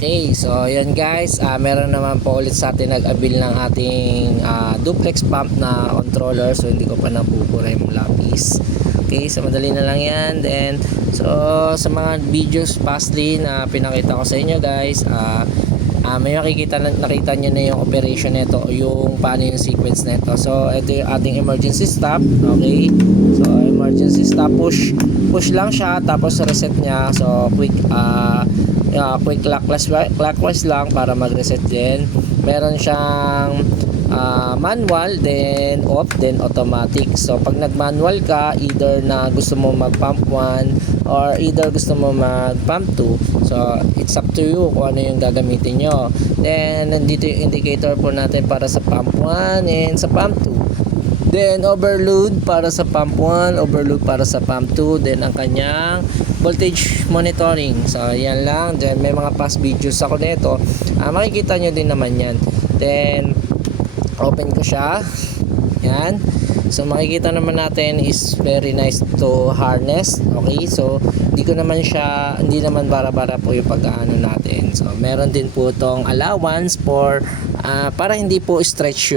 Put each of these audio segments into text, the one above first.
Okay, so yan guys, meron naman po ulit sa atin nag-abil ng ating duplex pump na controller. So hindi ko pa nabubura yung lapis. Okay, so madali na lang yan. Then, so sa mga videos pastly na pinakita ko sa inyo guys, may nakita nyo na yung operation nito, yung paano yung sequence nito. So ito yung ating emergency stop. Okay, so emergency stop, push lang siya, tapos reset nya. So quick clockwise lang para mag-reset din. Meron siyang manual, then off, then automatic. So pag nag-manual ka, either na gusto mo mag-pump 1 or either gusto mo mag-pump 2. So it's up to you kung ano yung gagamitin nyo. Then nandito yung indicator po natin para sa pump 1 and sa pump 2. Then overload para sa pump 1, overload para sa pump 2, then ang kanyang voltage monitoring. So yan lang. Then may mga past videos ako nito. Makikita nyo din naman yan. Then open ko siya. Yan. So makikita naman natin is very nice to harness. Okay, so hindi naman bara-bara po yung pag-aano natin. So meron din po tong allowance for para hindi po stress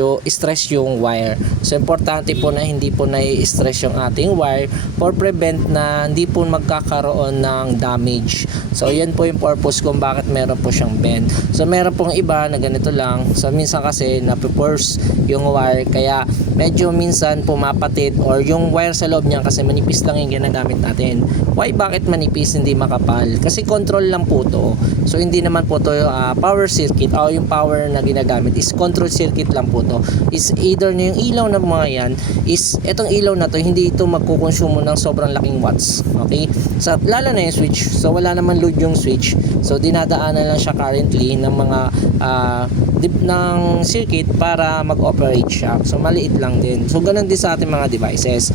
yung wire. So importante po na hindi po na-stress yung ating wire for prevent na hindi po magkakaroon ng damage. So yan po yung purpose kung bakit meron po siyang bend. So meron pong iba na ganito lang. So minsan kasi nape-force yung wire, kaya medyo minsan pumapatid, or yung wire sa loob niya kasi manipis lang yung ginagamit natin. Why? Bakit manipis, hindi makapal? Kasi control lang po to. So hindi naman po to power circuit, o yung power na ginagamit is control circuit lang po to. Is either na yung ilaw ng mga yan, is etong ilaw na to, hindi ito magkukonsumo ng sobrang laking watts. Okay? So lalo na yung switch. So wala naman load yung switch. So dinadaanan lang siya currently ng mga ng circuit para mag-operate siya. So maliit lang din. So ganun din sa ating mga devices.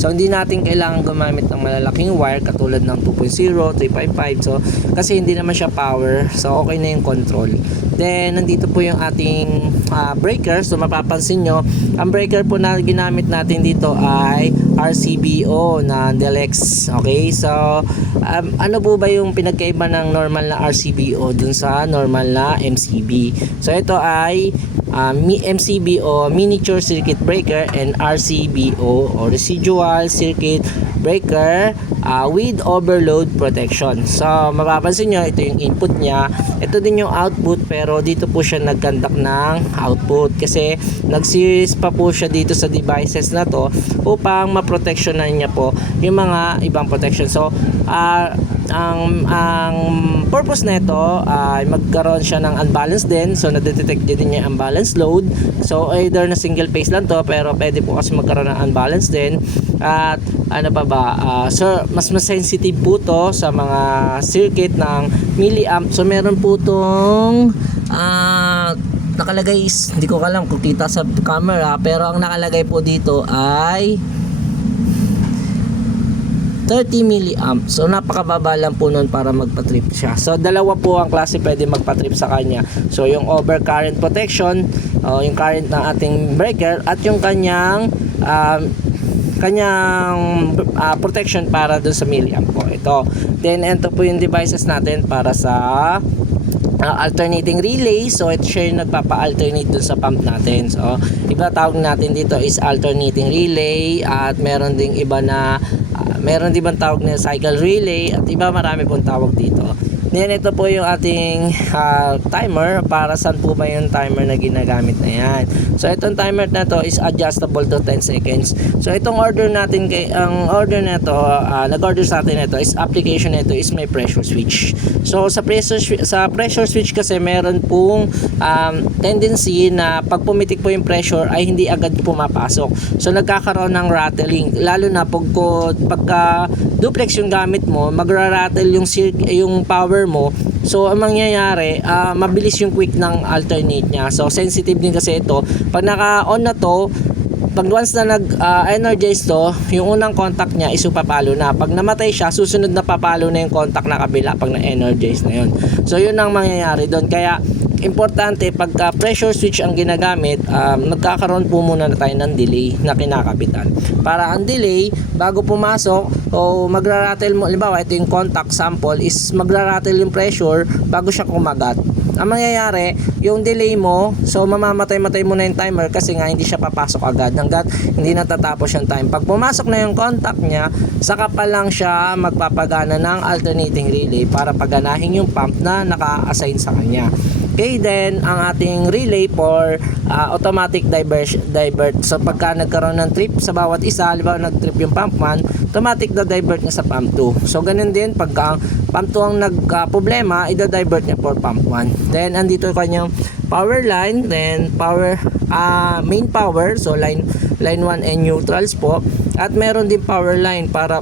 So hindi natin kailangan gumamit ng malalaking wire katulad ng 2.0, 3.5. So kasi hindi naman siya power. So okay na yung control. Then nandito po yung ating breaker. So mapapansin nyo, ang breaker po na ginamit natin dito ay RCBO na Delex. Okay? So ano po ba yung pinagkaiba ng normal na RCBO dun sa normal na MCB? So ito ay MCBO, Miniature Circuit Breaker, and RCBO o Residual Circuit Breaker with Overload Protection. So mapapansin nyo, ito yung input nya, ito din yung output, pero dito po siya nag-conduct ng output kasi nag-series pa po siya dito sa devices na to upang maproteksyonan niya po yung mga ibang protection. So ang purpose nito ay magkaroon siya ng unbalance din. So na-detect din niya unbalance load. So either na single phase lang to, pero pwede po kasi magkaroon ng unbalance din. At ano pa ba, so mas sensitive po to sa mga circuit ng milliamp. So meron po tong nakalagay, hindi ko alam kung kita sa camera, pero ang nakalagay po dito ay 30 milliamp. So napakababa lang po nun para magpa-trip siya. So dalawa po ang klase pwede magpa-trip sa kanya. So yung overcurrent protection, yung current ng ating breaker, at yung kanyang protection para dun sa milliamp po. Ito. Then ito po yung devices natin para sa alternating relay. So ito siya yung nagpapa-alternate dun sa pump natin. So iba tawag natin dito is alternating relay, at meron ding iba na meron din bang tawag na cycle relay, at iba marami pong tawag dito. Then ito po yung ating timer. Para saan po ba yung timer na ginagamit na yan? So itong timer na to is adjustable to 10 seconds. So itong order natin, ang order na to, nag-order sa atin ito is application nito is may pressure switch. So sa pressure switch kasi meron pong tendency na pag pumitik po yung pressure ay hindi agad pumapasok. So nagkakaroon ng rattling, lalo na pagka duplex yung gamit mo, magra-rattle yung power mo. So ang mangyayari, mabilis yung quick ng alternate niya. So sensitive din kasi ito. Pag naka-on na to, pag once na nag-energize to, yung unang contact niya is papalo na. Pag namatay siya, susunod na papalo na yung contact na kabila pag na-energize na yun. So yun ang mangyayari doon. Kaya importante pagka pressure switch ang ginagamit, nagkakaroon po muna na tayo ng delay na kinakapitan. Para ang delay, bago pumasok o magra-rattle mo, halimbawa ito yung contact sample, is magra-rattle yung pressure bago siya kumagat. Ang mangyayari, yung delay mo, so mamamatay-matay mo na yung timer kasi nga hindi siya papasok agad hanggat hindi natatapos yung time. Pag pumasok na yung contact niya, saka pa lang siya magpapagana ng alternating relay para paganahin yung pump na naka-assign sa kanya. Okay, then ang ating relay for automatic divert. So pagka nagkaroon ng trip sa bawat isa, halimbawa nag-trip yung pump 1, automatic na divert niya sa pump 2. So ganun din pagka pump 2 ang nagka-problema, i-divert niya for pump 1. Then andito yung kanyang power line, then power main power, so line 1 and neutrals po. At meron din power line para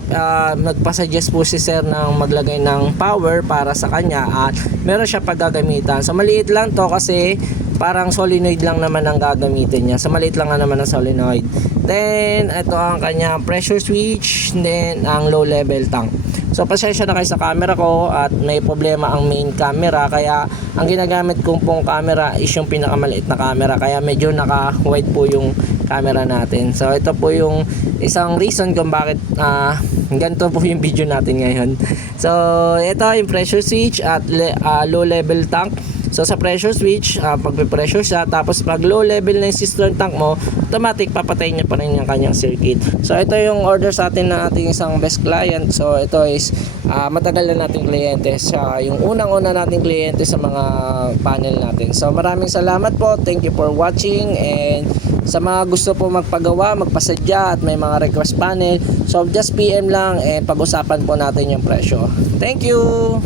nagpasuggest po si sir ng maglagay ng power para sa kanya at meron siya paggagamitan. So maliit lang to kasi parang solenoid lang naman ang gagamitin niya. So maliit lang naman ang solenoid. Then ito ang kanyang pressure switch, then ang low level tank. So pasensya na kayo sa camera ko at may problema ang main camera kaya ang ginagamit kong pong camera is yung pinakamaliit na camera kaya medyo naka-wide po yung camera natin. So ito po yung isang reason kung bakit ganito po yung video natin ngayon. So ito yung pressure switch at low level tank. So sa pressure switch, pagpe-pressure siya, tapos pag low level na yung cistern tank mo, automatic papatayin niya pa rin yung kanyang circuit. So ito yung order sa atin ng ating isang best client. So ito is matagal na nating kliyente, sa yung unang-una nating kliyente sa mga panel natin. So maraming salamat po. Thank you for watching, and sa mga gusto po magpagawa, magpasadya at may mga request panel, so just PM lang and pag-usapan po natin yung presyo. Thank you!